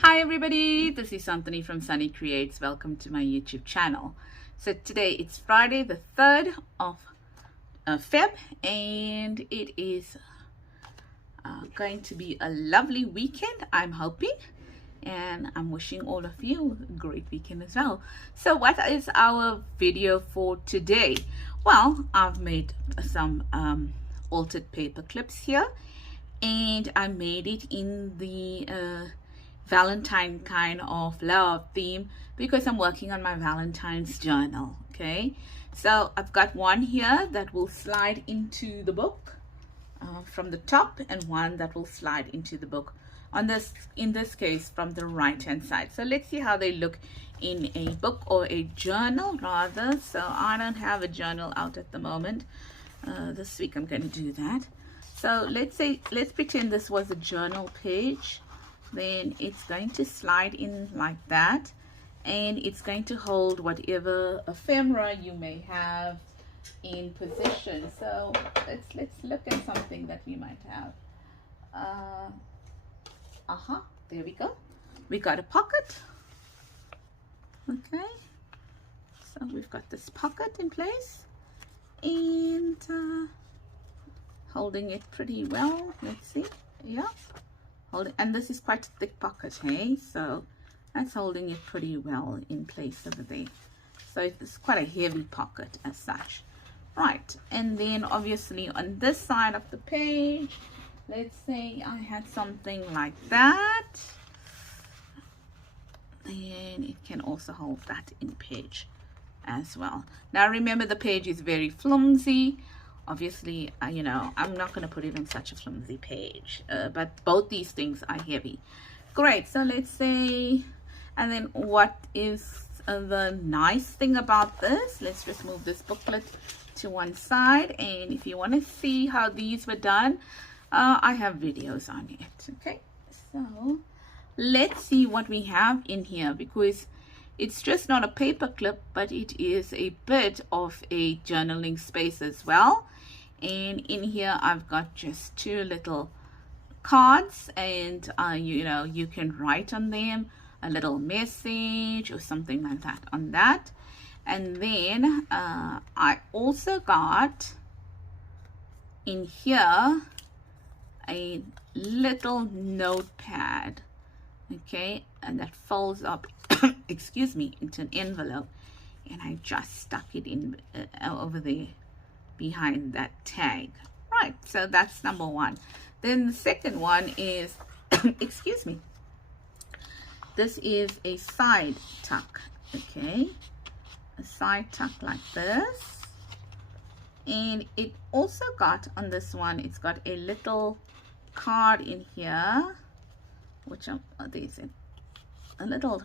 Hi everybody, this is Anthony from Sunny Creates. Welcome to my YouTube channel. So today it's Friday the 3rd of Feb, and it is going to be a lovely weekend, I'm hoping, and I'm wishing all of you a great weekend as well. So what is our video for today? Well, I've made some altered paper clips here, and I made it in the Valentine kind of love theme because I'm working on my Valentine's journal. Okay, so I've got one here that will slide into the book from the top, and one that will slide into the book in this case from the right hand side. So let's see how they look in a book, or a journal rather. So I don't have a journal out at the moment. This week I'm going to do that. So let's pretend this was a journal page. Then it's going to slide in like that, and it's going to hold whatever ephemera you may have in position. So let's look at something that we might have. There we go. We got a pocket. Okay, so we've got this pocket in place, and holding it pretty well. Let's see. Yeah, and this is quite a thick pocket, hey, so that's holding it pretty well in place over there. So it's quite a heavy pocket as such, right? And then obviously on this side of the page, let's say I had something like that, then it can also hold that in page as well. Now remember, the page is very flimsy. Obviously, you know, I'm not going to put it in such a flimsy page, but both these things are heavy. Great. So let's say, and then what is the nice thing about this? Let's just move this booklet to one side, and if you want to see how these were done, I have videos on it. Okay, so let's see what we have in here, because it's just not a paper clip, but it is a bit of a journaling space as well. And in here I've got just two little cards, and you know, you can write on them a little message or something like that on that. And then I also got in here a little notepad, okay, and that folds up excuse me, into an envelope, and I just stuck it in over there behind that tag. Right, so that's number one. Then the second one is excuse me, this is a side tuck. Okay, a side tuck like this, and it also got on this one, it's got a little card in here, which there's a little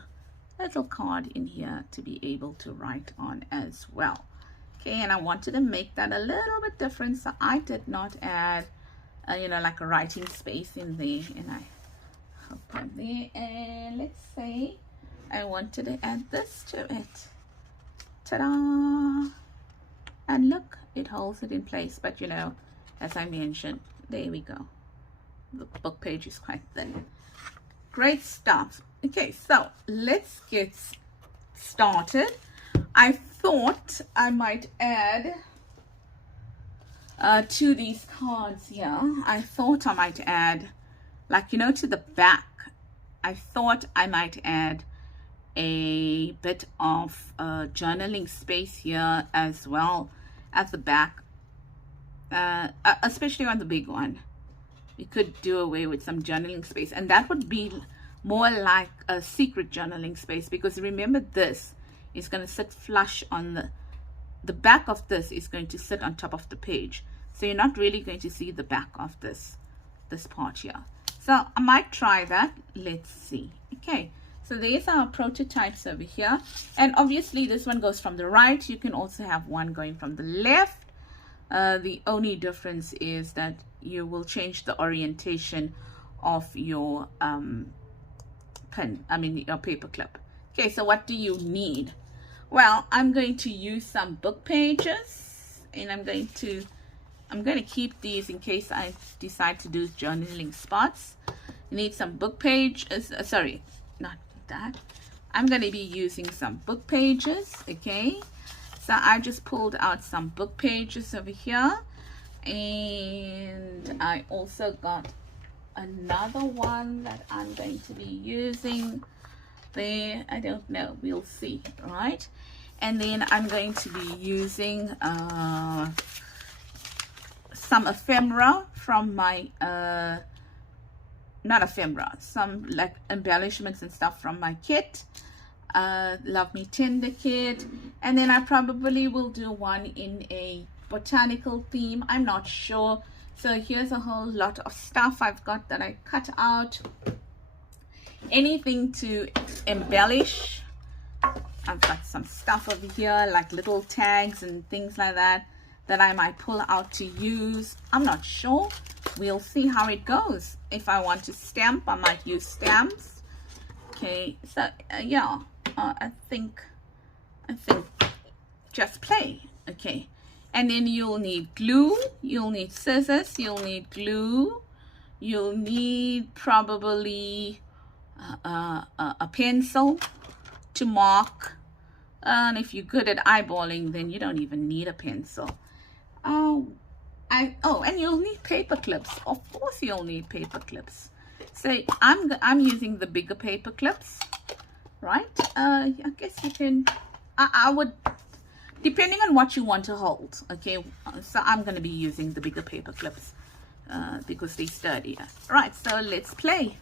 card in here to be able to write on as well. Okay, and I wanted to make that a little bit different, so I did not add you know, like a writing space in there, and I hook them there. And let's say I wanted to add this to it. Ta-da! And look, it holds it in place, but you know, as I mentioned, there we go, the book page is quite thin. Great stuff. Okay, so let's get started. I thought I might add to these cards here, I thought I might add, like, you know, to the back, I thought I might add a bit of journaling space here as well at the back, especially on the big one. We could do away with some journaling space, and that would be more like a secret journaling space, because remember, this is going to sit flush on the back of this is going to sit on top of the page, so you're not really going to see the back of this part here. So I might try that. Let's see. Okay, so there's our prototypes over here, and obviously this one goes from the right. You can also have one going from the left. The only difference is that you will change the orientation of your your paper clip. Okay, so what do you need? Well, I'm going to use some book pages, and I'm going to keep these in case I decide to do journaling spots. You need some book pages, not that. I'm going to be using some book pages. Okay, so I just pulled out some book pages over here, and I also got another one that I'm going to be using there. I don't know, we'll see, right? And then I'm going to be using some ephemera from my not ephemera, some like embellishments and stuff from my kit, Love Me Tender kit. And then I probably will do one in a botanical theme, I'm not sure. So here's a whole lot of stuff I've got that I cut out. Anything to embellish. I've got some stuff over here like little tags and things like that that I might pull out to use. I'm not sure. We'll see how it goes. If I want to stamp, I might use stamps. Okay, so yeah, I think just play. Okay, and then you'll need glue, you'll need scissors, you'll need glue, you'll need probably a pencil to mark, and if you're good at eyeballing, then you don't even need a pencil. And you'll need paper clips. Of course you'll need paper clips. So I'm using the bigger paper clips, right? I guess you can, I would, depending on what you want to hold. Okay, so I'm going to be using the bigger paper clips because they're sturdier. Right, so let's play.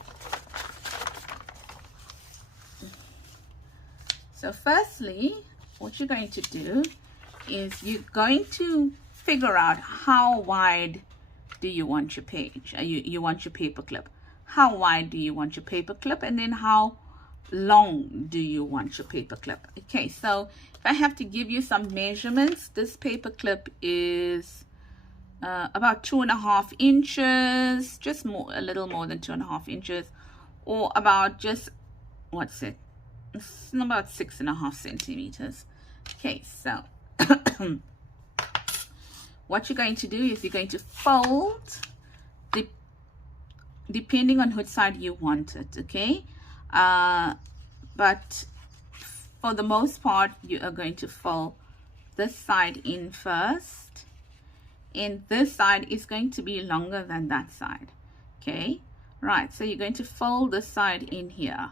So firstly, what you're going to do is you're going to figure out how wide do you want your page, you want your paper clip. How wide do you want your paper clip, and then how long do you want your paper clip? Okay, so if I have to give you some measurements, this paper clip is about 2.5 inches, just a little more than 2.5 inches, or about just, what's it? It's about 6.5 centimeters. Okay, so what you're going to do is you're going to fold depending on which side you want it. Okay, but for the most part you are going to fold this side in first, and this side is going to be longer than that side. Okay, right, so you're going to fold this side in here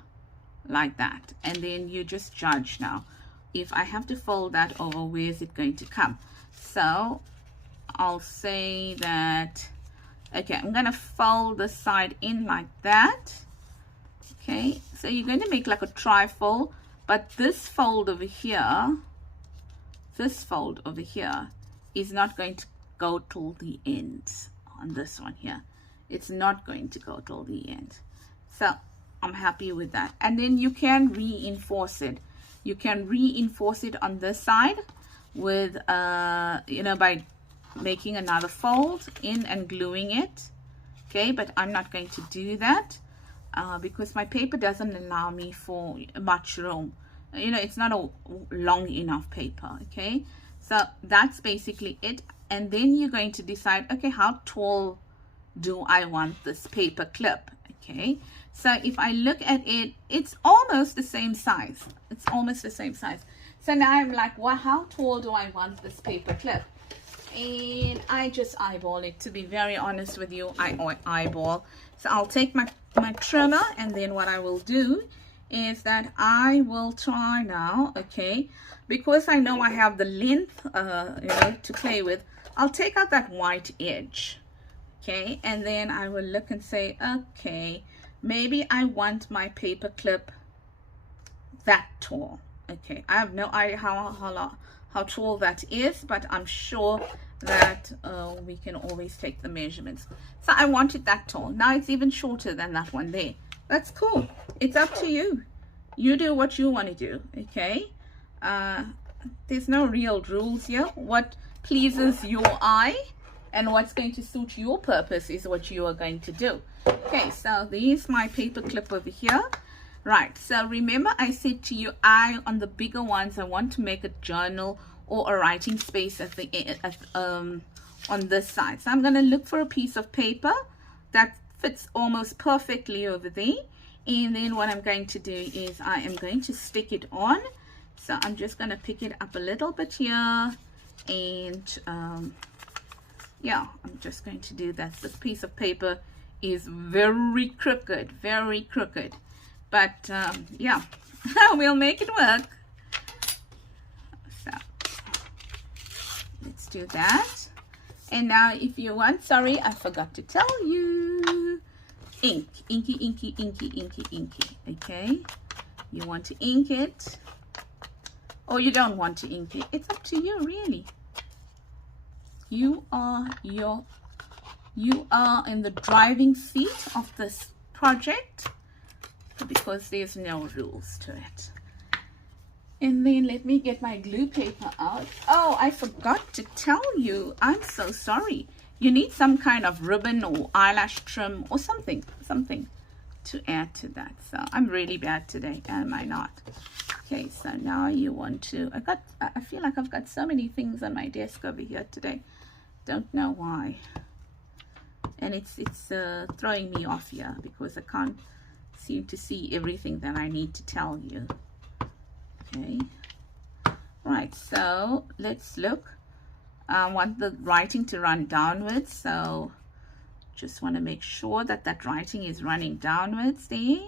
like that, and then you just judge now. If I have to fold that over, where is it going to come? So I'll say that, okay, I'm going to fold this side in like that. Okay, so you're going to make like a tri-fold, but this fold over here, is not going to go till the end on this one here. It's not going to go till the end. So I'm happy with that. And then you can reinforce it. You can reinforce it on this side with, you know, by making another fold in and gluing it. Okay, but I'm not going to do that because my paper doesn't allow me for much room. You know, it's not a long enough paper. Okay, so that's basically it. And then you're going to decide, okay, how tall do I want this paper clip? Okay, so if I look at it, it's almost the same size. It's almost the same size. So now I'm like, well, how tall do I want this paper clip? And I just eyeball it. To be very honest with you, I eyeball. So I'll take my trimmer, and then what I will do is that I will try now, okay, because I know I have the length, you know, to play with. I'll take out that white edge, okay, and then I will look and say, okay, maybe I want my paper clip that tall. Okay, I have no idea how tall that is, but I'm sure that we can always take the measurements. So I want it that tall. Now it's even shorter than that one there. That's cool. It's up to you. You do what you want to do. Okay, there's no real rules here. What pleases your eye and what's going to suit your purpose is what you are going to do. Okay, so there's my paper clip over here. Right, so remember I said to you, on the bigger ones, I want to make a journal or a writing space at on this side. So I'm going to look for a piece of paper that fits almost perfectly over there. And then what I'm going to do is I am going to stick it on. So I'm just going to pick it up a little bit here, and yeah, I'm just going to do that. This piece of paper is very crooked, but yeah, we'll make it work. So let's do that. And now if you want, sorry, I forgot to tell you, inky, okay? You want to ink it, or you don't want to ink it. It's up to you, really. You are in the driving seat of this project, because there's no rules to it. And then let me get my glue paper out. Oh, I forgot to tell you. I'm so sorry. You need some kind of ribbon or eyelash trim or something to add to that. So I'm really bad today, am I not? Okay, so now you want to, I feel like I've got so many things on my desk over here today. Don't know why. And it's throwing me off here because I can't seem to see everything that I need to tell you. Okay, right, so let's look. I want the writing to run downwards, so just want to make sure that that writing is running downwards there.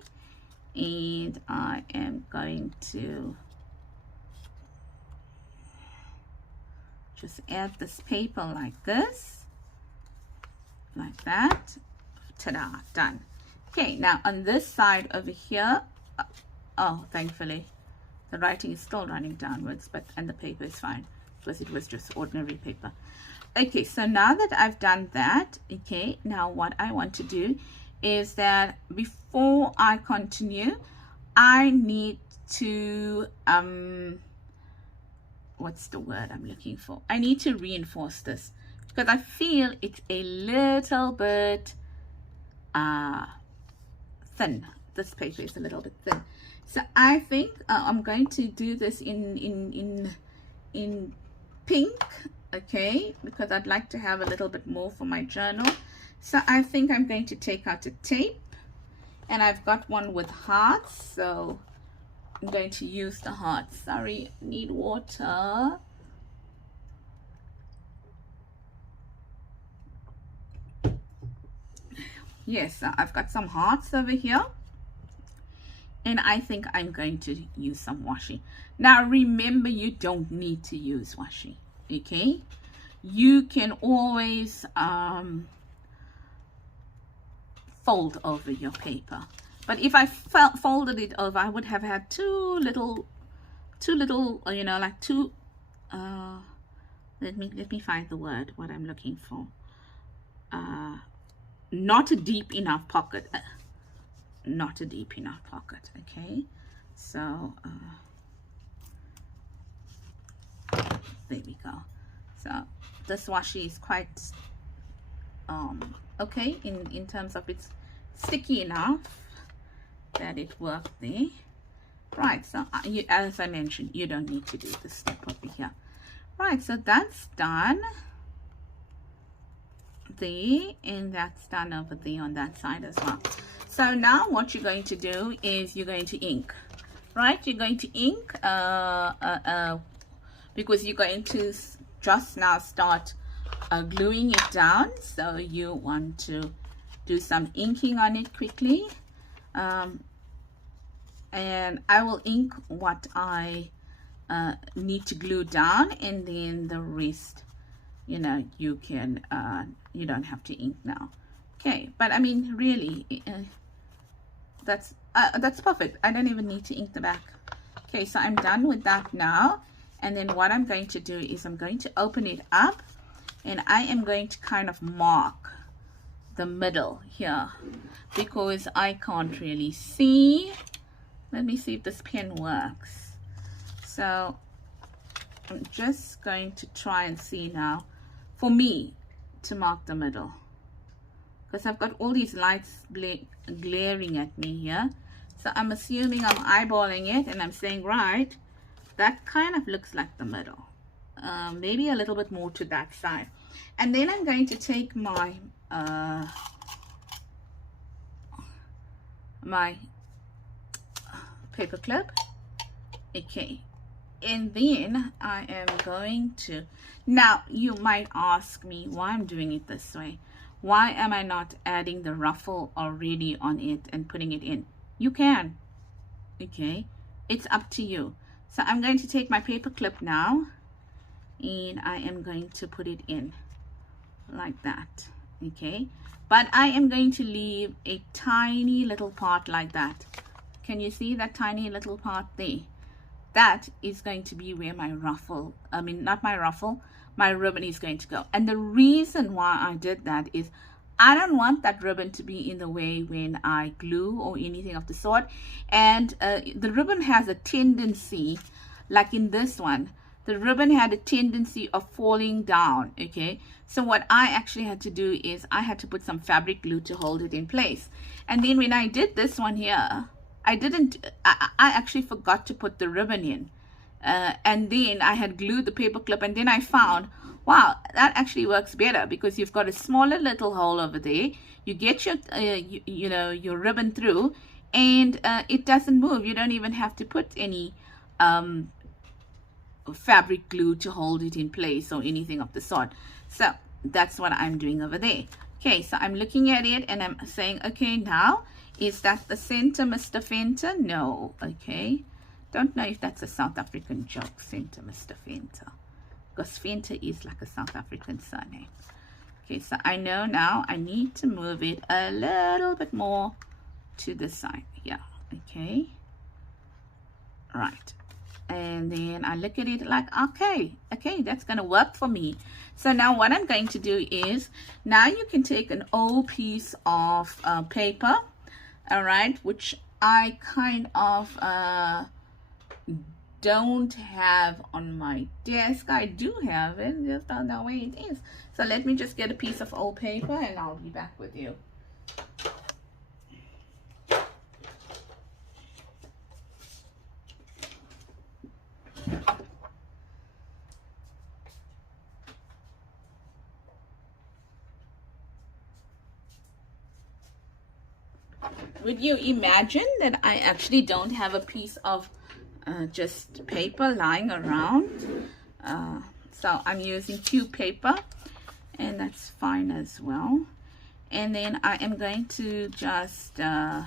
And I am going to just add this paper like this, like that. Ta-da, done. Okay, now on this side over here, oh, thankfully the writing is still running downwards, and the paper is fine because it was just ordinary paper. Okay, so now that I've done that, okay, now what I want to do is that before I continue, I need to what's the word I'm looking for? I need to reinforce this because I feel it's a little bit thin. This paper is a little bit thin. So I think I'm going to do this in pink, okay, because I'd like to have a little bit more for my journal. So I think I'm going to take out a tape, and I've got one with hearts, so I'm going to use the hearts. Sorry, need water. Yes, I've got some hearts over here. And I think I'm going to use some washi. Now remember, you don't need to use washi, okay? You can always fold over your paper. But if I folded it over, I would have had two little, you know, like two, let me find the word, what I'm looking for. Not a deep enough pocket. Not a deep enough pocket, okay? So there we go. So this washi is quite okay in terms of it's sticky enough that it worked there. Right, so as I mentioned, you don't need to do this step over here. Right, so that's done there, and that's done over there on that side as well. So now what you're going to do is you're going to ink, right? You're going to ink because you're going to just now start gluing it down. So you want to do some inking on it quickly. And I will ink what I need to glue down, and then the rest, you know, you can, you don't have to ink now. Okay, but I mean, really, that's perfect. I don't even need to ink the back. Okay, so I'm done with that now. And then what I'm going to do is I'm going to open it up, and I am going to kind of mark the middle here because I can't really see. Let me see if this pen works. So I'm just going to try and see now for me to mark the middle, because I've got all these lights glaring at me here. So I'm assuming I'm eyeballing it, and I'm saying, right, that kind of looks like the middle. Maybe a little bit more to that side. And then I'm going to take my my paper clip. Okay, and then I am going to, now you might ask me why I'm doing it this way. Why am I not adding the ruffle already on it and putting it in? You can, okay, it's up to you. So I'm going to take my paper clip now, and I am going to put it in like that, okay, but I am going to leave a tiny little part like that. Can you see that tiny little part there? That is going to be where my ruffle, I mean not my ruffle, my ribbon is going to go. And the reason why I did that is I don't want that ribbon to be in the way when I glue or anything of the sort. And the ribbon has a tendency, like in this one, the ribbon had a tendency of falling down, okay? So what I actually had to do is I had to put some fabric glue to hold it in place. And then when I did this one here, I actually forgot to put the ribbon in. And then I had glued the paper clip, and then I found, wow, that actually works better because you've got a smaller little hole over there. You get your, you know, your ribbon through, and it doesn't move. You don't even have to put any fabric glue to hold it in place or anything of the sort. So that's what I'm doing over there. Okay, so I'm looking at it and I'm saying, okay, now is that the center, Mr. Fenter? No. Okay, don't know if that's a South African joke, center, Mr. Fenter, because Fenter is like a South African surname. Okay, so I know now I need to move it a little bit more to the side. Yeah, okay, right. And then I look at it like, okay, that's gonna work for me. So now what I'm going to do is, now you can take an old piece of paper, all right, which I kind of don't have on my desk. I do have it, just don't know where it is. So let me just get a piece of old paper and I'll be back with you. Would you imagine that I actually don't have a piece of just paper lying around? So I'm using cube paper, and that's fine as well. And then I am going to just, you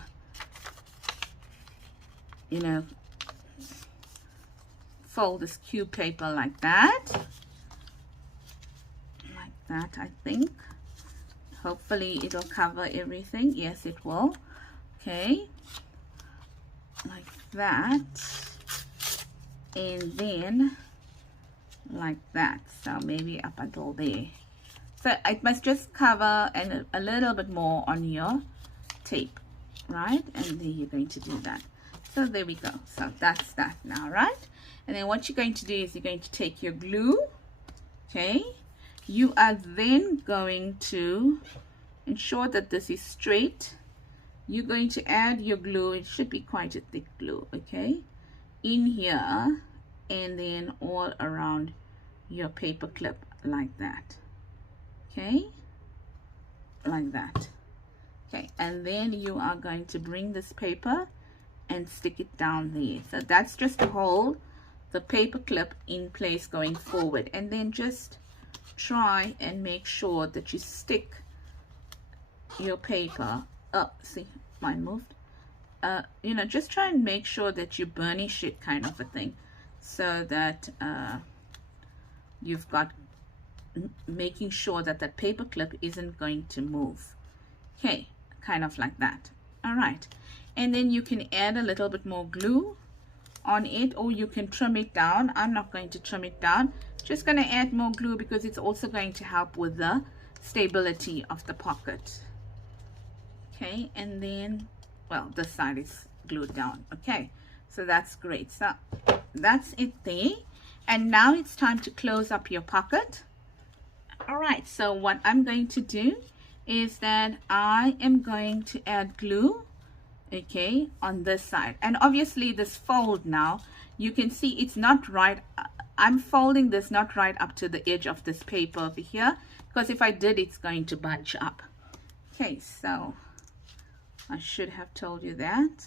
know, fold this cube paper like that. Like that, I think. Hopefully it'll cover everything. Yes, it will. Okay, like that, and then like that. So maybe up until there. So it must just cover and a little bit more on your tape, right? And then you're going to do that. So there we go. So that's that now, right? And then what you're going to do is you're going to take your glue. Okay, you are then going to ensure that this is straight. You're going to add your glue. It should be quite a thick glue, okay, in here, and then all around your paper clip like that. Okay, like that. Okay, and then you are going to bring this paper and stick it down there. So that's just to hold the paper clip in place going forward. And then just try and make sure that you stick your paper up. See, mine moved. You know, just try and make sure that you burnish it, kind of a thing, so that you've got, making sure that that paper clip isn't going to move. Okay, kind of like that. All right, and then you can add a little bit more glue on it, or you can trim it down. I'm not going to trim it down, just going to add more glue because it's also going to help with the stability of the pocket. Okay, and then, well, this side is glued down. Okay, so that's great. So that's it there. And now it's time to close up your pocket. All right, so what I'm going to do is that I am going to add glue, okay, on this side. And obviously this fold now, you can see it's not right. I'm folding this not right up to the edge of this paper over here, because if I did, it's going to bunch up. Okay, so I should have told you that.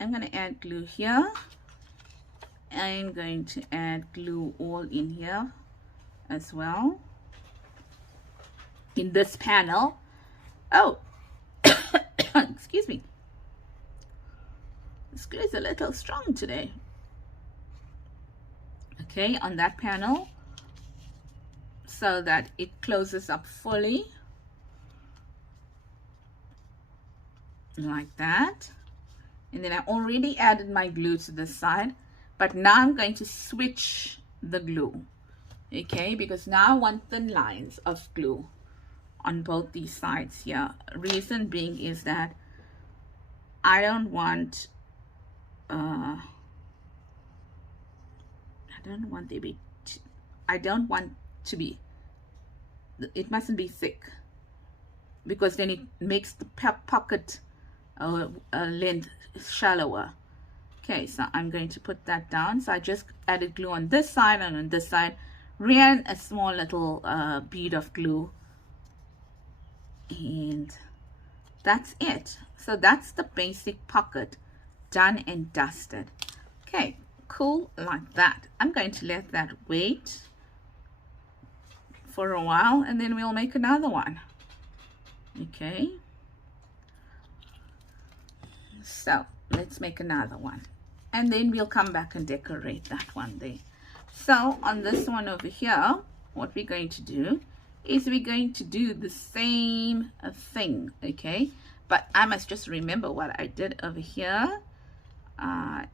I'm going to add glue here. I'm going to add glue all in here as well. In this panel. Oh, excuse me. This glue is a little strong today. Okay, on that panel, so that it closes up fully. Like that. And then I already added my glue to this side, but now I'm going to switch the glue, okay, because now I want thin lines of glue on both these sides here. Reason being is that I don't want it mustn't be thick, because then it makes the pocket length shallower. Okay, so I'm going to put that down. So I just added glue on this side, and on this side ran a small little bead of glue, and that's it. So that's the basic pocket done and dusted. Okay, cool, like that. I'm going to let that wait for a while, and then we'll make another one. Okay, so let's make another one, and then we'll come back and decorate that one there. So on this one over here, what we're going to do is we're going to do the same thing, okay, but I must just remember what I did over here,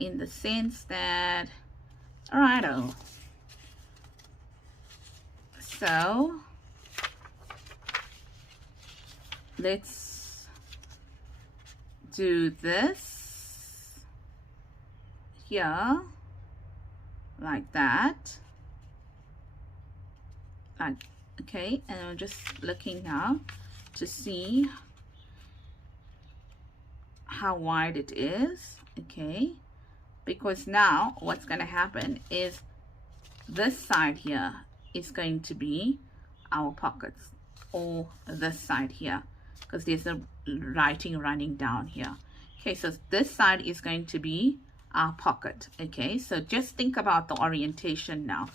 in the sense that, alrighto, so let's do this here, like that, like, okay, and I'm just looking now to see how wide it is, okay, because now what's going to happen is this side here is going to be our pockets, or this side here, because there's a writing running down here. Okay, so this side is going to be our pocket. Okay, so just think about the orientation now.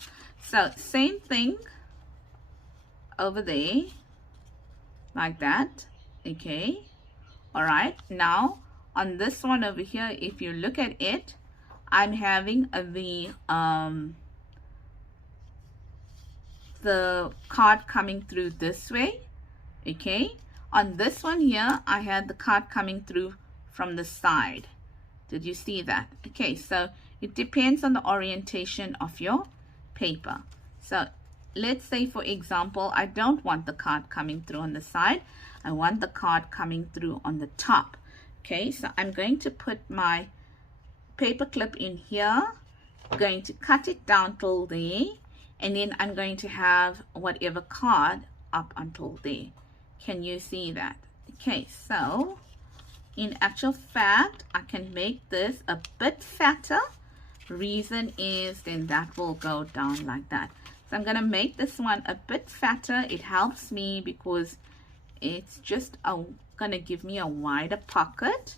So same thing over there, like that. Okay, all right, now on this one over here, if you look at it, I'm having the card coming through this way. Okay, on this one here, I had the card coming through from the side. Did you see that? Okay, so it depends on the orientation of your paper. So let's say, for example, I don't want the card coming through on the side. I want the card coming through on the top. Okay, so I'm going to put my paper clip in here, going to cut it down till there, and then I'm going to have whatever card up until there. Can you see that? Okay, so in actual fact, I can make this a bit fatter. Reason is then that will go down like that. So I'm going to make this one a bit fatter. It helps me because it's just going to give me a wider pocket.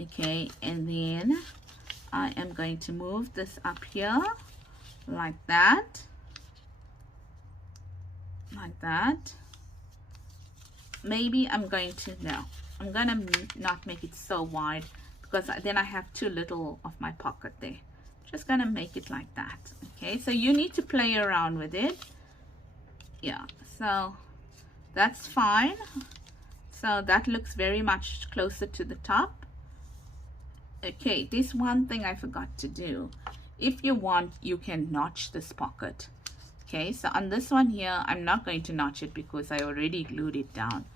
Okay, and then I am going to move this up here like that. Like that. Maybe I'm going to, no, I'm going to not make it so wide, because then I have too little of my pocket there. Just going to make it like that. Okay, so you need to play around with it. Yeah, so that's fine. So that looks very much closer to the top. Okay, this one thing I forgot to do. If you want, you can notch this pocket. Okay, so on this one here, I'm not going to notch it because I already glued it down.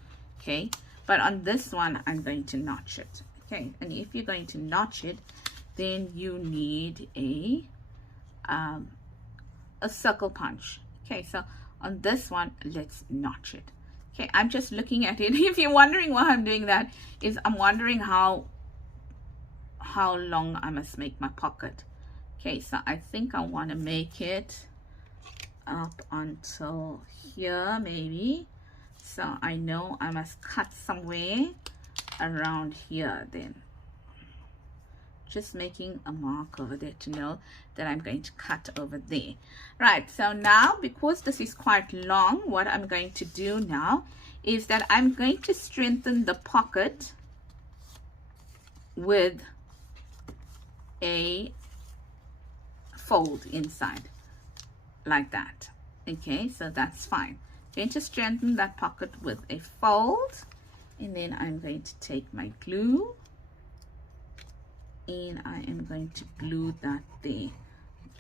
Okay, but on this one, I'm going to notch it. Okay, and if you're going to notch it, then you need a circle punch. Okay, so on this one, let's notch it. Okay, I'm just looking at it. If you're wondering why I'm doing that, is I'm wondering how long I must make my pocket. Okay, so I think I want to make it up until here maybe. So I know I must cut somewhere around here, then just making a mark over there to know that I'm going to cut over there. Right, so now because this is quite long, what I'm going to do now is that I'm going to strengthen the pocket with a fold inside like that. Okay, so that's fine. I'm going to strengthen that pocket with a fold, and then I'm going to take my glue and I am going to glue that there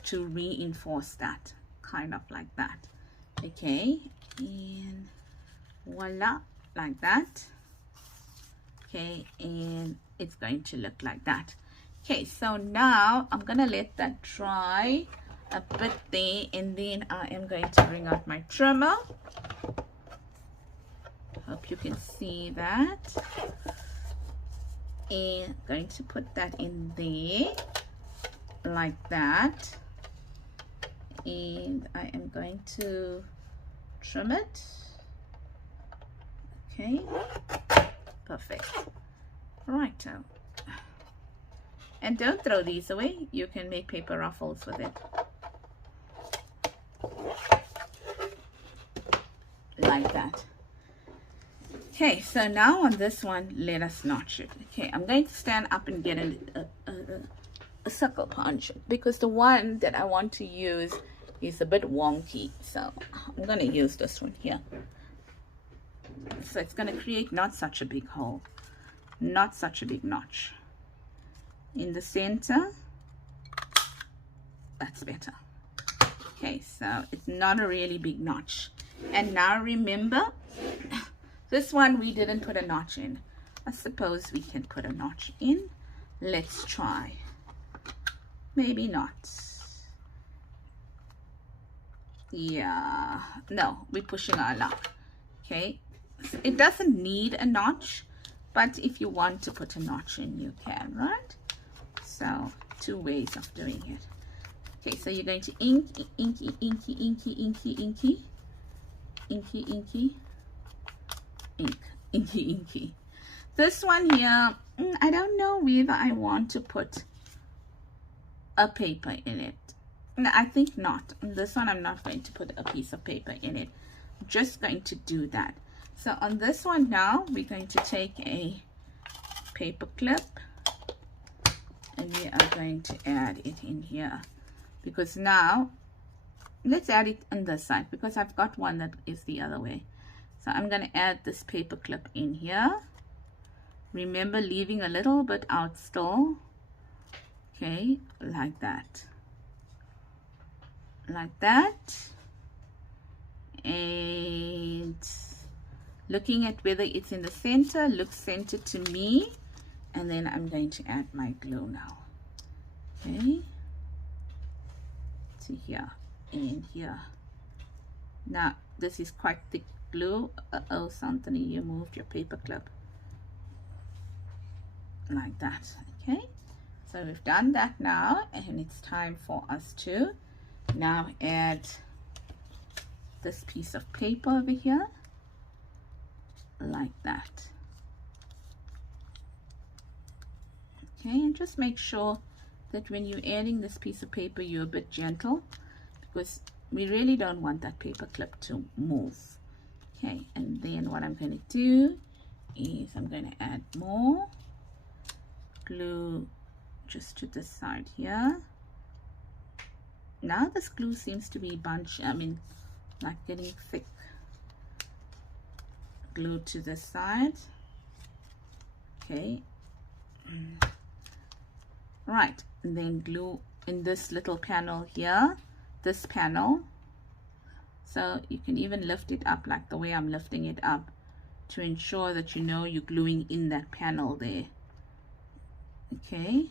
to reinforce that, kind of like that. Okay, and voila, like that. Okay, and it's going to look like that. Okay, so now I'm gonna let that dry a bit there, and then I am going to bring out my trimmer. Hope you can see that. And I'm going to put that in there like that, and I am going to trim it. Okay, perfect. Right, and don't throw these away. You can make paper ruffles with it like that. Okay, so now on this one, let us notch it. Okay, I'm going to stand up and get a circle punch, because the one that I want to use is a bit wonky. So I'm going to use this one here. So it's going to create not such a big hole, not such a big notch. In the center, that's better. Okay, so it's not a really big notch. And now remember, this one we didn't put a notch in. I suppose we can put a notch in. Let's try. Maybe not. Yeah, no, we're pushing our luck. Okay, so it doesn't need a notch, but if you want to put a notch in, you can, right? So 2 ways of doing it. Okay, so you're going to inky, inky, inky, inky, inky, inky, inky, inky, ink, inky, inky. This one here, I don't know whether I want to put a paper in it. No, I think not. On this one, I'm not going to put a piece of paper in it. I'm just going to do that. So on this one now, we're going to take a paper clip, and we are going to add it in here, because now let's add it on this side, because I've got one that is the other way. So I'm going to add this paper clip in here. Remember, leaving a little bit out still. Okay, like that, like that, and looking at whether it's in the center. Looks centered to me. And then I'm going to add my glue now. Okay, to here and here. Now this is quite thick glue. Uh-oh, Santini, you moved your paper clip. Like that. Okay, so we've done that now, and it's time for us to now add this piece of paper over here, like that. Okay, and just make sure that when you're adding this piece of paper, you're a bit gentle, because we really don't want that paper clip to move. Okay, and then what I'm going to do is I'm going to add more glue just to this side here. Now this glue seems to be like getting thick. Glue to this side. Okay, right, and then glue in this little panel here, this panel. So you can even lift it up like the way I'm lifting it up, to ensure that you know you're gluing in that panel there. Okay,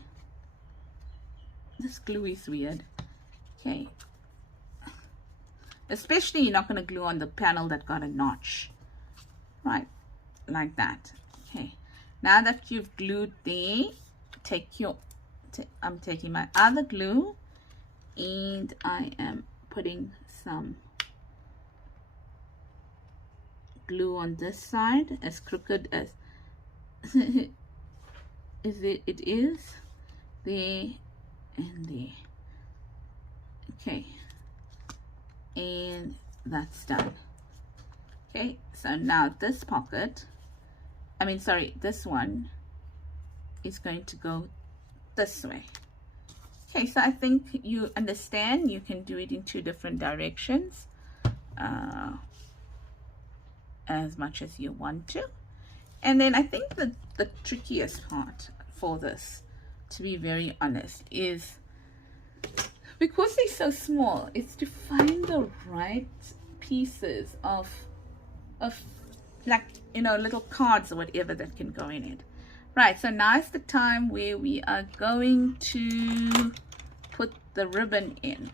this glue is weird. Okay, especially you're not going to glue on the panel that got a notch, right, like that. Okay, now that you've glued there, I'm taking my other glue, and I am putting some glue on this side, as crooked as it is there and there. Okay, and that's done. Okay, so now this pocket, this one is going to go this way. Okay, so I think you understand you can do it in two different directions as much as you want to. And then I think the trickiest part for this, to be very honest, is because they're so small, it's to find the right pieces of like, you know, little cards or whatever that can go in it. Right, so now is the time where we are going to put the ribbon in.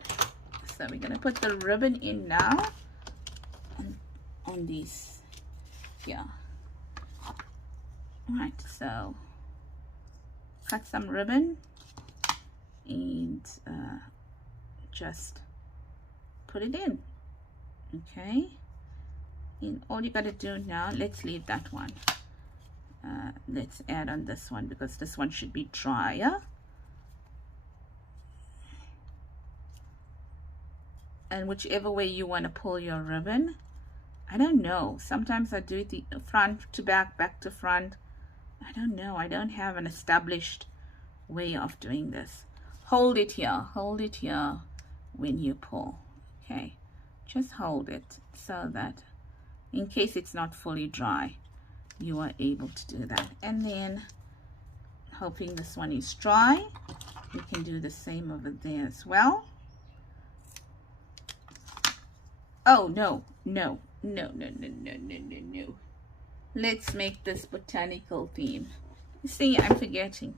So we're going to put the ribbon in now on these here. Right, so cut some ribbon and just put it in. Okay, and all you got to do now, let's leave that one. Let's add on this one because this one should be drier. And whichever way you want to pull your ribbon, I don't know. Sometimes I do it the front to back, back to front. I don't know. I don't have an established way of doing this. Hold it here when you pull. Okay, just hold it so that in case it's not fully dry, you are able to do that. And then hoping this one is dry, you can do the same over there as well. Oh no, no, no, no, no, no, no, no, no. Let's make this botanical theme. You see, I'm forgetting.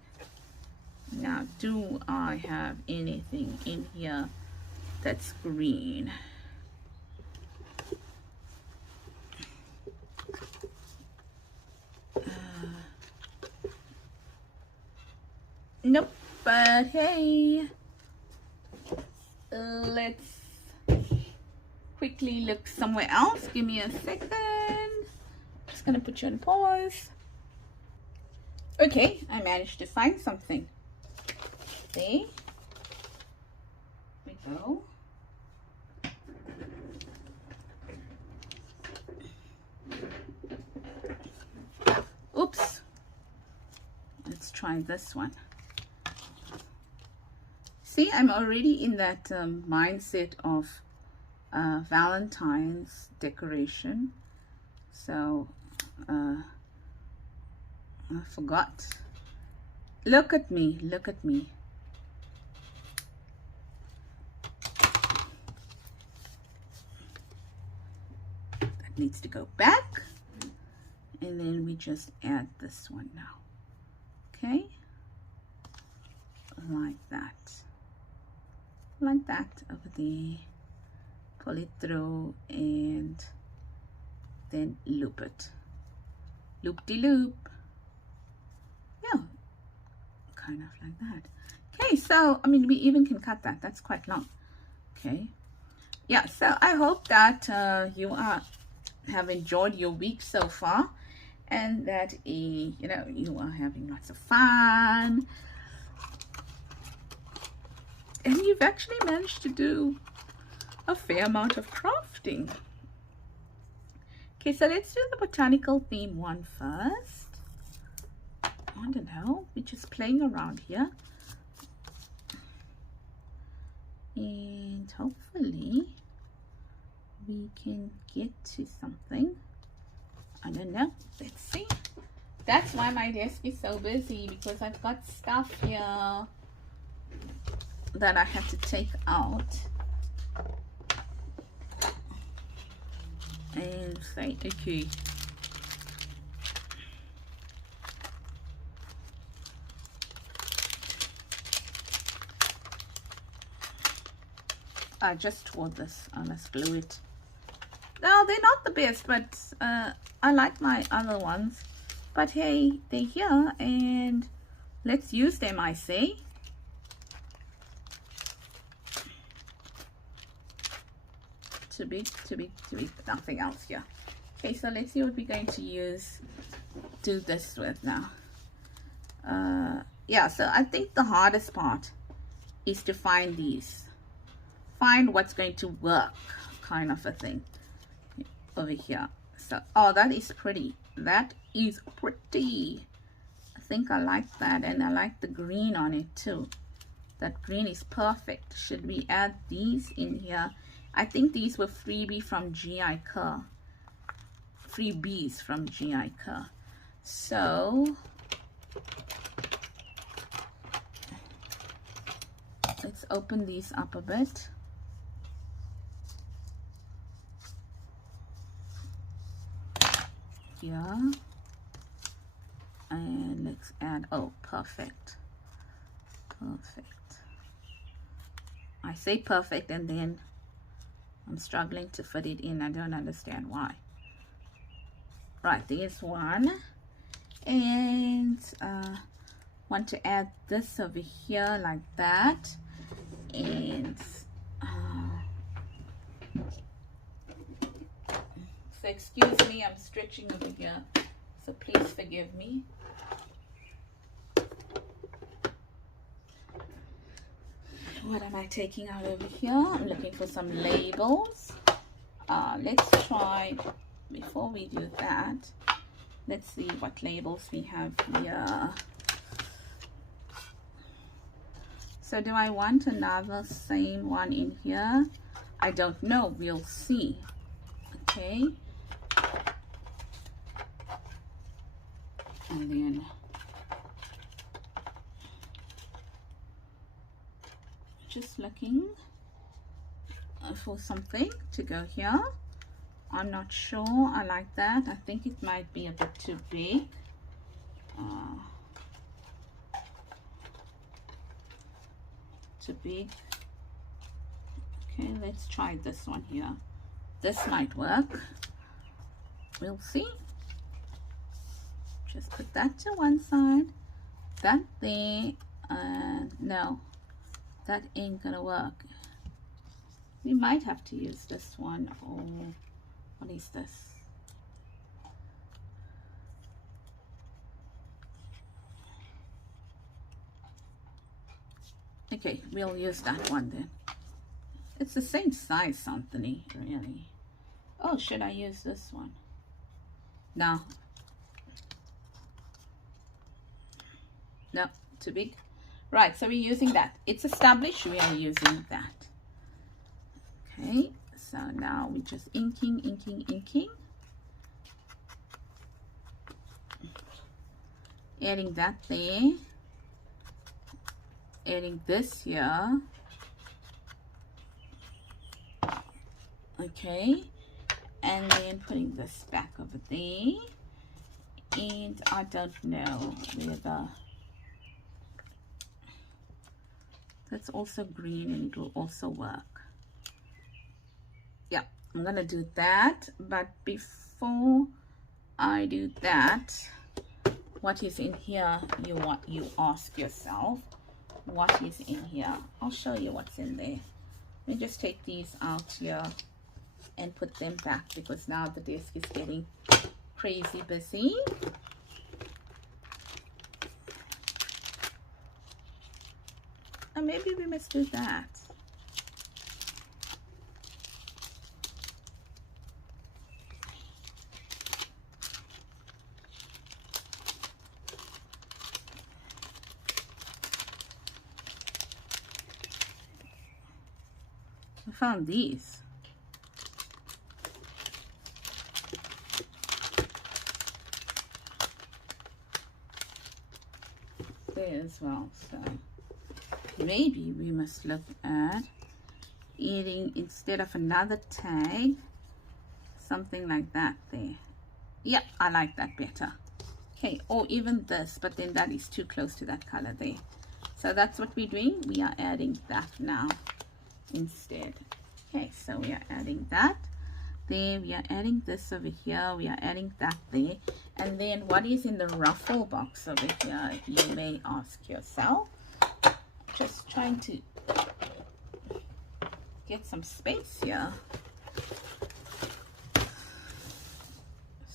Now, do I have anything in here that's green? Nope, but hey, let's quickly look somewhere else. Give me a second. Just gonna put you on pause. Okay, I managed to find something. There we go. Oops. Let's try this one. See, I'm already in that mindset of Valentine's decoration. So I forgot. Look at me, look at me. That needs to go back. And then we just add this one now. Okay? Like that. Like that over there. Pull it through and then loop it. Loop-de-loop. Yeah, kind of like that. Okay, so I mean, we even can cut that. That's quite long. Okay, yeah. So I hope that you have enjoyed your week so far, and that you know, you are having lots of fun, and you've actually managed to do a fair amount of crafting. Okay, so let's do the botanical theme one first. I don't know, we're just playing around here. And hopefully we can get to something. I don't know, let's see. That's why my desk is so busy, because I've got stuff here that I have to take out and say, okay, I just tore this. I must glue it. No, they're not the best, but I like my other ones. But hey, they're here and let's use them, I say. Too big, nothing else here. Okay, so let's see what we're going to use do this with now. Yeah, so I think the hardest part is to find these. Find what's going to work, kind of a thing over here. So, oh, that is pretty. That is pretty. I think I like that, and I like the green on it too. That green is perfect. Should we add these in here? I think these were freebie from GI Kerr. Freebies from GI Kerr. So let's open these up a bit. Here. And let's add, oh, perfect. Perfect. I say perfect and then I'm struggling to fit it in. I don't understand why. Right, there's one. And want to add this over here like that. And so excuse me, I'm stretching over here. So please forgive me. What am I taking out over here? I'm looking for some labels. Let's try, before we do that, let's see what labels we have here. So do I want another same one in here? I don't know. We'll see. Okay. And then just looking for something to go here. I'm not sure I like that. I think it might be a bit too big. Too big. Okay, let's try this one here. This might work. We'll see. Just put that to one side. That there. No, that ain't gonna work. We might have to use this one. Or what is this? Okay, we'll use that one then. It's the same size, Anthony, really. Oh, should I use this one? No. No, too big. Right, so we're using that. It's established, we are using that. Okay, so now we're just inking. Adding that there. Adding this here. Okay, and then putting this back over there. And I don't know whether that's also green and it will also work. Yeah, I'm gonna do that, but before I do that, what is in here? You ask yourself, what is in here? I'll show you what's in there. Let me just take these out here and put them back because now the desk is getting crazy busy. And maybe we must do that. I found these. There as well. So maybe we must look at adding, instead of another tag, something like that there. Yeah, I like that better. Okay, or even this, but then that is too close to that color there. So that's what we're doing. We are adding that now instead. Okay, so we are adding that there. We are adding this over here. We are adding that there. And then what is in the ruffle box over here, you may ask yourself. Just trying to get some space here.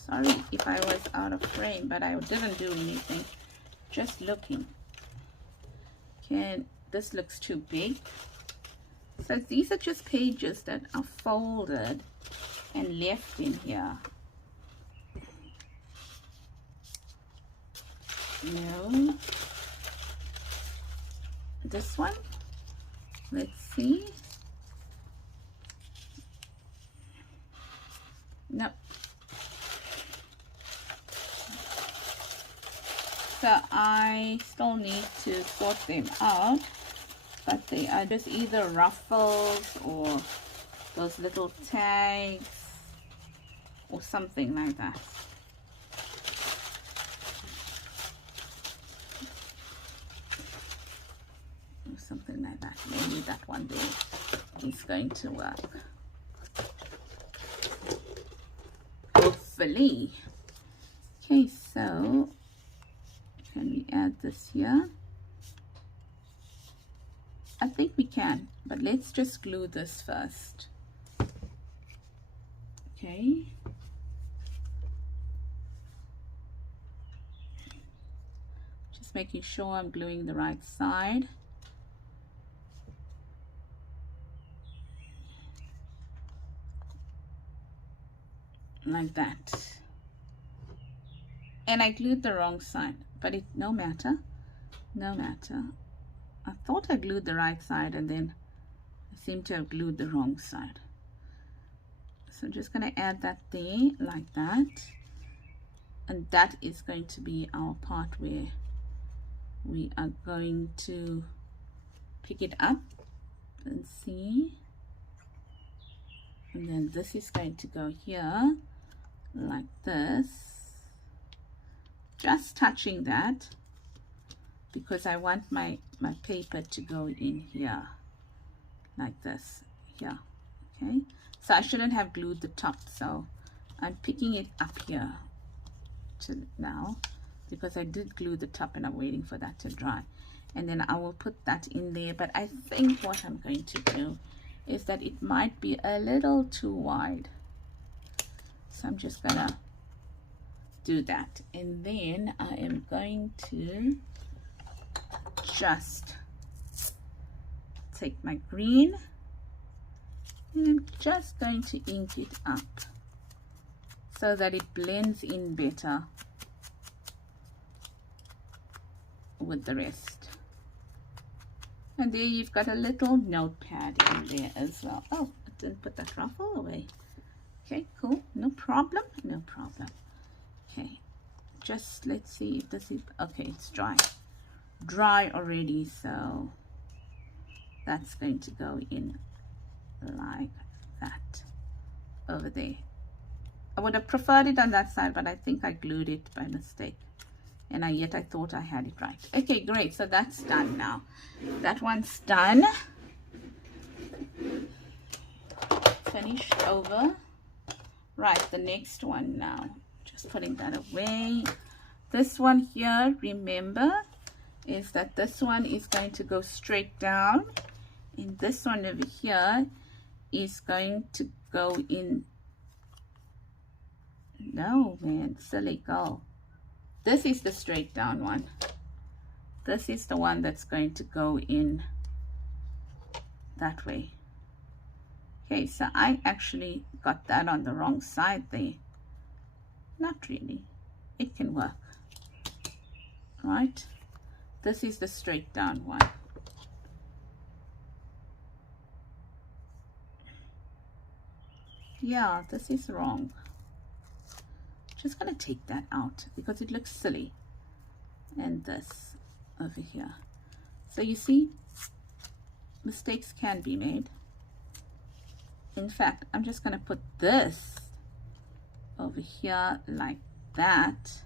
Sorry if I was out of frame, but I didn't do anything. Just looking. This looks too big. So these are just pages that are folded and left in here. No. This one. Let's see. Nope. So I still need to sort them out, but they are just either ruffles or those little tags or something like that. Or something like that. Maybe that one there is going to work. Hopefully. Okay, so can we add this here? I think we can, but let's just glue this first. Okay. Just making sure I'm gluing the right side. Like that. And I glued the wrong side, but it no matter. I thought I glued the right side and then I seem to have glued the wrong side. So I'm just going to add that there like that. And that is going to be our part where we are going to pick it up and see. And then this is going to go here like this. Just touching that because I want my paper to go in here like this here. Okay, so I shouldn't have glued the top, so I'm picking it up here to now because I did glue the top and I'm waiting for that to dry, and then I will put that in there. But I think what I'm going to do is that it might be a little too wide, so I'm just gonna do that, and then I am going to just take my green and I'm just going to ink it up so that it blends in better with the rest. And there you've got a little notepad in there as well. Oh, I didn't put that ruffle away. Okay, cool, no problem. Okay, just let's see if this is okay. It's dry already, so that's going to go in like that over there. I would have preferred it on that side, but I think I glued it by mistake, and yet I thought I had it right. Okay, great, so that's done now. That one's done. Finished over. Right, the next one now. Just putting that away. This one here, remember, is that this one is going to go straight down, and this one over here is going to go in. No, man, silly girl. This is the straight down one. This is the one that's going to go in that way. Okay, so I actually got that on the wrong side there. Not really. It can work. Right? This is the straight down one. Yeah, this is wrong. Just gonna take that out because it looks silly. And this over here. So you see, mistakes can be made. In fact, I'm just gonna put this over here like that.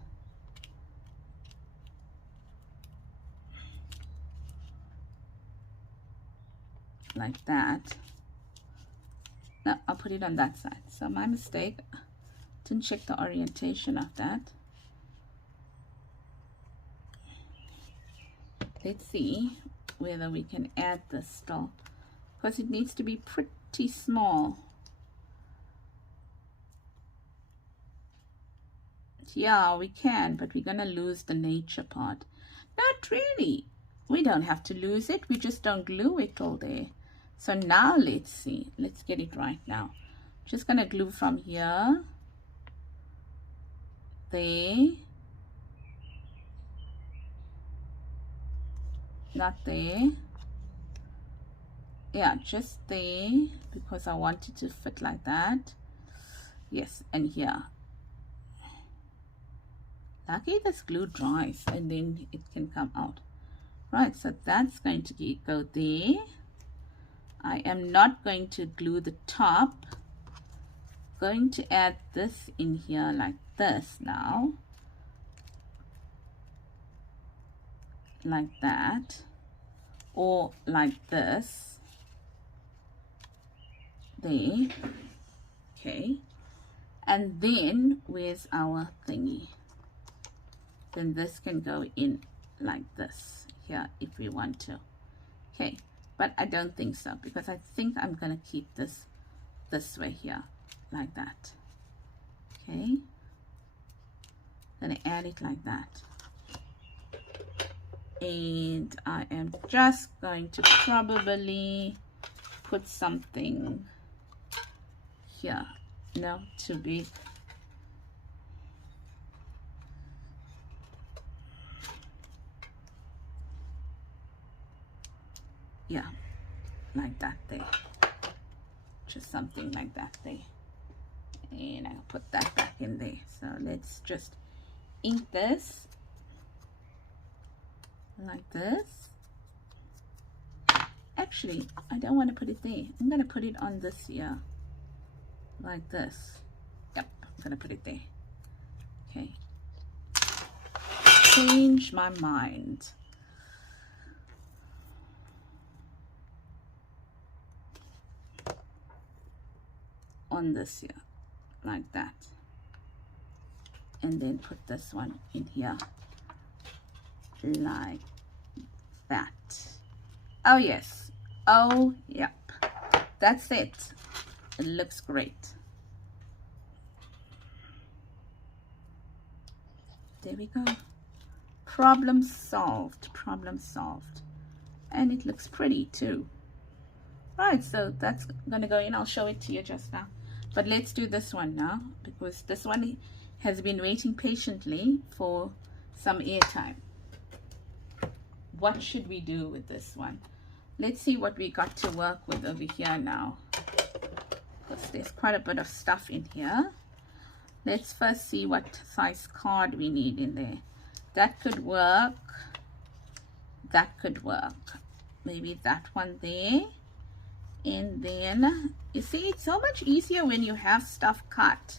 Like that. No, I'll put it on that side. So my mistake. Didn't check the orientation of that. Let's see whether we can add this still, because it needs to be pretty small. Yeah, we can, but we're gonna lose the nature part. Not really. We don't have to lose it. We just don't glue it all there. So now let's see. Let's get it right now. Just gonna glue from here, there, not there. Yeah, just there, because I want it to fit like that. Yes, and here. Lucky this glue dries and then it can come out. Right, so that's going to go there. I am not going to glue the top. Going to add this in here like this now. Like that. Or like this. There. Okay. And then where's our thingy? Then this can go in like this here if we want to. Okay, but I don't think so, because I think I'm going to keep this way here like that. Okay, gonna add it like that, and I am just going to probably put something here. No, too big. Yeah, like that there. Just something like that there. And I'll put that back in there. So let's just ink this like this. Actually, I don't want to put it there. I'm going to put it on this here. Like this. Yep, I'm going to put it there. Okay. Change my mind. On this here. Like that. And then put this one in here. Like that. Oh yes. Oh yep. That's it. It looks great. There we go. Problem solved. Problem solved. And it looks pretty too. Right, so that's gonna go in. I'll show it to you just now. But let's do this one now, because this one has been waiting patiently for some airtime. What should we do with this one? Let's see what we got to work with over here now, because there's quite a bit of stuff in here. Let's first see what size card we need in there. That could work. That could work. Maybe that one there. And then, you see, it's so much easier when you have stuff cut.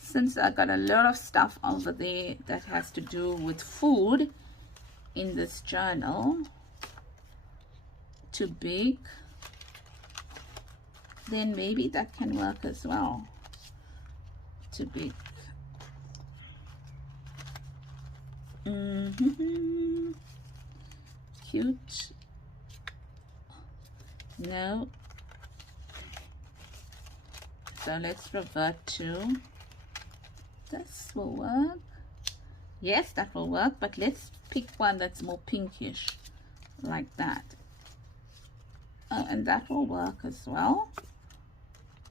Since I got a lot of stuff over there that has to do with food in this journal, too big, then maybe that can work as well. Too big. Cute. No. So let's revert to this. Will work. Yes, that will work, but let's pick one that's more pinkish, like that. Oh, and that will work as well.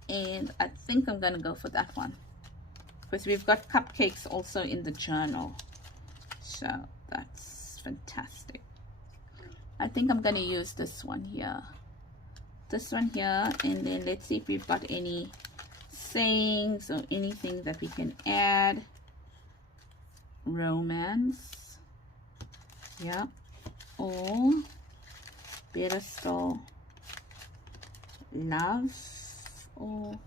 And I think I'm going to go for that one, because we've got cupcakes also in the journal. So that's fantastic. I think I'm going to use this one here. This one here, and then let's see if we've got any sayings or anything that we can add. Romance. Yeah. Or better still, love. Or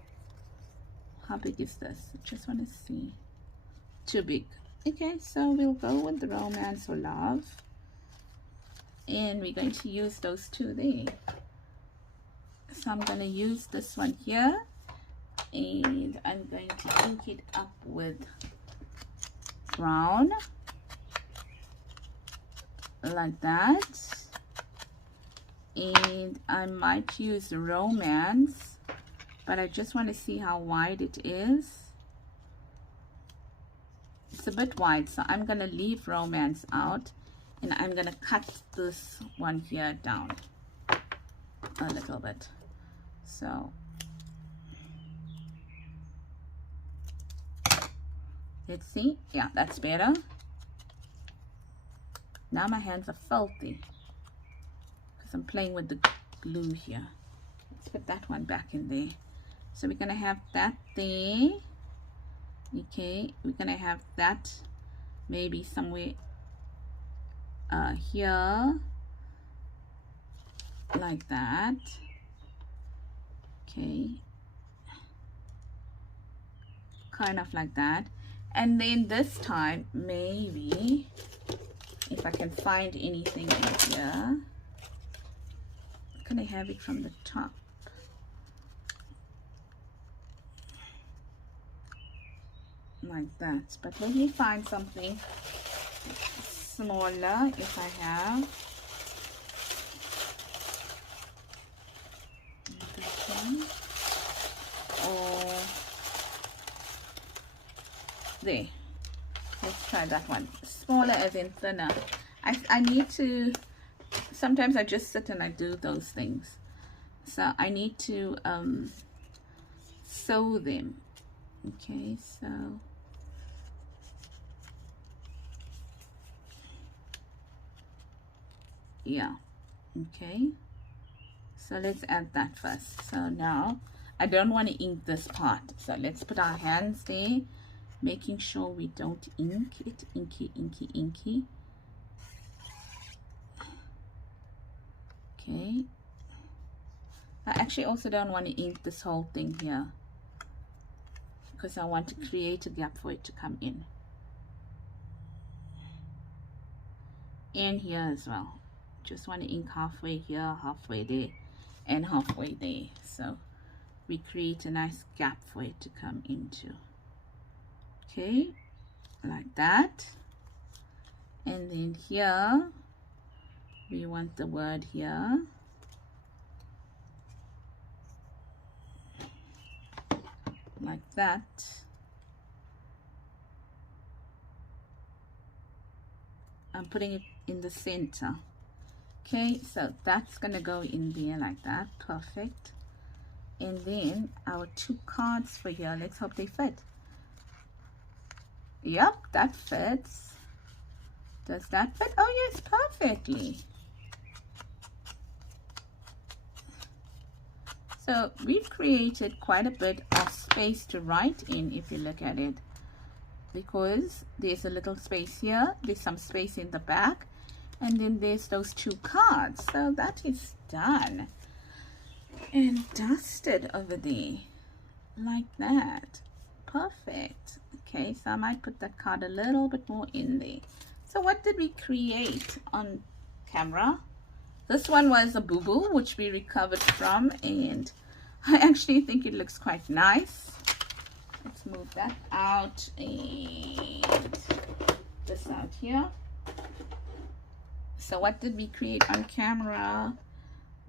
how big is this? I just want to see. Too big. Okay, so we'll go with the romance or love. And we're going to use those two there. So I'm going to use this one here, and I'm going to ink it up with brown, like that. And I might use romance but I just want to see how wide it is. It's a bit wide, so I'm going to leave romance out, and I'm going to cut this one here down a little bit. So let's see. Yeah, that's better. Now my hands are filthy because I'm playing with the glue here. Let's put that one back in there. So we're going to have that there. Okay, we're going to have that maybe somewhere here, like that. Okay, kind of like that. And then this time, maybe if I can find anything in here, can I have it from the top? Like that. But let me find something smaller if I have. This one. Or there. Let's try that one. Smaller as in thinner. I need to, sometimes I just sit and I do those things. So I need to sew them. Okay, so yeah, okay, so let's add that first. So now I don't want to ink this part, so let's put our hands there, making sure we don't ink it. Inky. Okay, I actually also don't want to ink this whole thing here because I want to create a gap for it to come in, and here as well. Just want to ink halfway here, halfway there, and halfway there, so we create a nice gap for it to come into. Okay, like that. And then here we want the word here, like that. I'm putting it in the center. Okay, so that's gonna go in there like that. Perfect. And then our two cards for here, let's hope they fit. Yep, that fits. Does that fit? Oh yes, perfectly. So we've created quite a bit of space to write in if you look at it, because there's a little space here, there's some space in the back, and then there's those two cards. So that is done and dusted over there like that. Perfect. Okay, so I might put that card a little bit more in there. So what did we create on camera? This one was a boo-boo, which we recovered from, and I actually think it looks quite nice. Let's move that out and this out here. So what did we create on camera?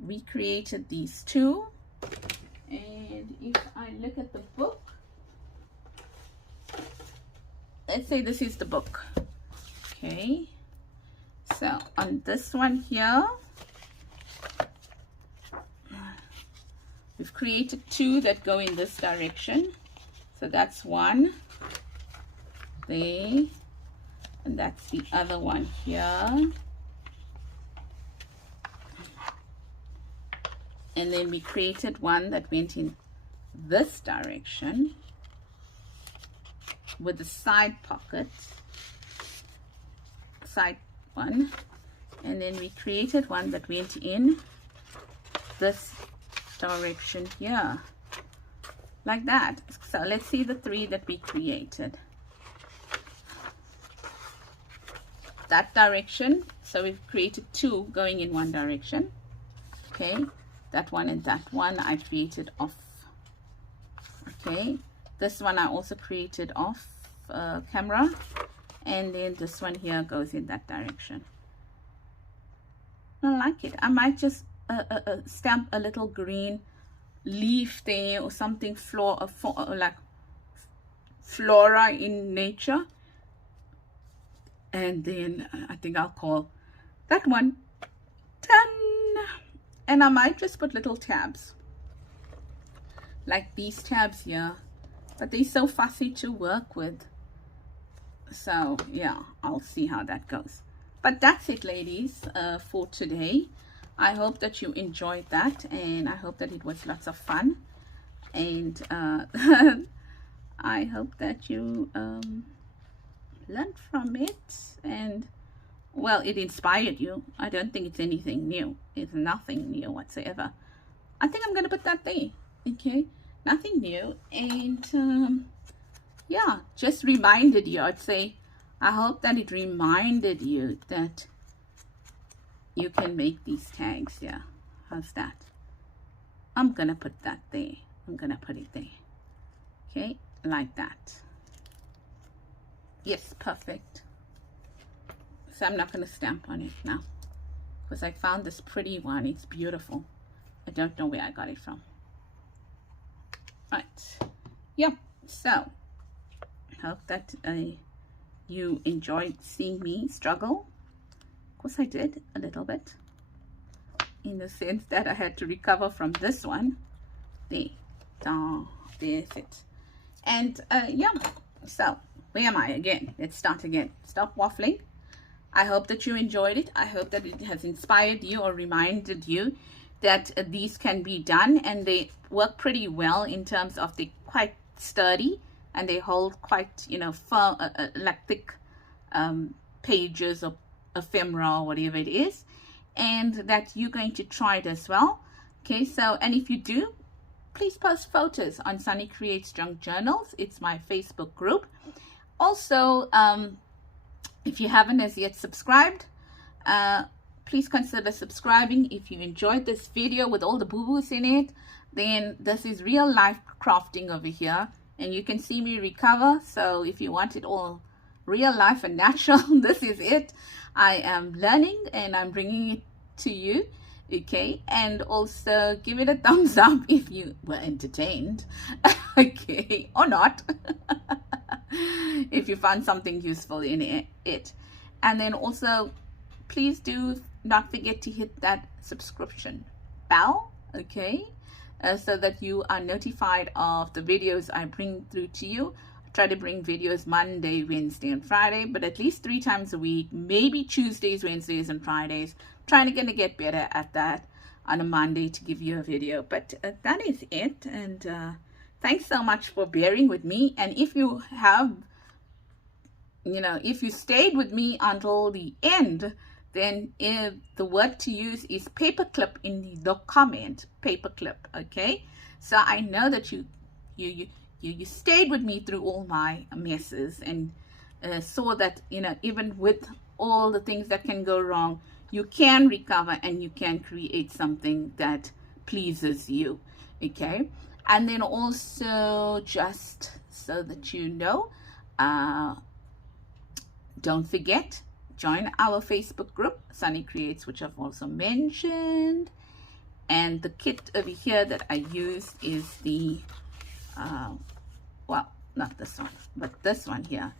We created these two, and if I look at the book, let's say this is the book. Okay, so on this one here, we've created two that go in this direction. So that's one there, and that's the other one here. And then we created one that went in this direction with the side pocket, side one. And then we created one that went in this direction here, like that. So let's see the three that we created. That direction, so we've created two going in one direction. Okay, that one and that one I created off. Okay, this one I also created off camera, and then this one here goes in that direction. I like it. I might just stamp a little green leaf there or something like flora in nature. And then I think I'll call that one done. And I might just put little tabs like these tabs here, but they're so fussy to work with. So yeah, I'll see how that goes. But that's it, ladies, for today. I hope that you enjoyed that, and I hope that it was lots of fun. And I hope that you learned from it, and well, it inspired you. I don't think it's anything new. It's nothing new whatsoever. I think I'm gonna put that there. Okay, nothing new. And yeah, just reminded you. I'd say I hope that it reminded you that you can make these tags. Yeah, how's that? I'm gonna put that there. I'm gonna put it there. Okay, like that. Yes, perfect. So I'm not gonna stamp on it now because I found this pretty one. It's beautiful. I don't know where I got it from. Right. Yeah, so hope that you enjoyed seeing me struggle. Of course I did a little bit, in the sense that I had to recover from this one. There's it. And yeah, so where am I again? Let's start again. Stop waffling. I hope that you enjoyed it. I hope that it has inspired you or reminded you that these can be done, and they work pretty well in terms of they're quite sturdy and they hold quite, you know, firm, like thick pages or ephemera or whatever it is, and that you're going to try it as well. Okay, so, and if you do, please post photos on Sunny Creates Junk Journals. It's my Facebook group. Also, if you haven't as yet subscribed, please consider subscribing. If you enjoyed this video with all the boo-boos in it, then this is real life crafting over here, and you can see me recover. So if you want it all real life and natural, this is it. I am learning and I'm bringing it to you. Okay, and also give it a thumbs up if you were entertained. Okay, or not. If you found something useful in it. And then also, please do not forget to hit that subscription bell, okay, so that you are notified of the videos I bring through to you. I try to bring videos Monday, Wednesday, and Friday, but at least 3 times a week, maybe Tuesdays, Wednesdays, and Fridays. Trying to get better at that on a Monday to give you a video. But that is it, and thanks so much for bearing with me. And if you have, you know, if you stayed with me until the end, then the word to use is paperclip in the comment. Paperclip, okay? So I know that you stayed with me through all my messes, and saw that, you know, even with all the things that can go wrong, you can recover and you can create something that pleases you, okay? And then also, just so that you know, don't forget, join our Facebook group, Sunny Creates, which I've also mentioned. And the kit over here that I use is the, well, not this one, but this one here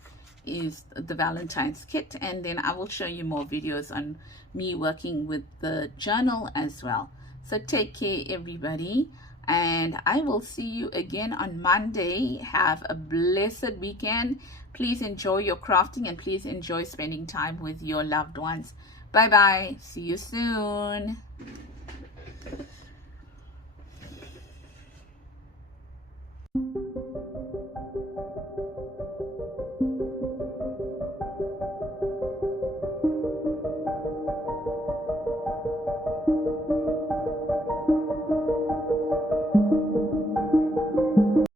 is the Valentine's kit. And then I will show you more videos on me working with the journal as well. So take care, everybody, and I will see you again on Monday. Have a blessed weekend. Please enjoy your crafting, and please enjoy spending time with your loved ones. Bye bye. See you soon.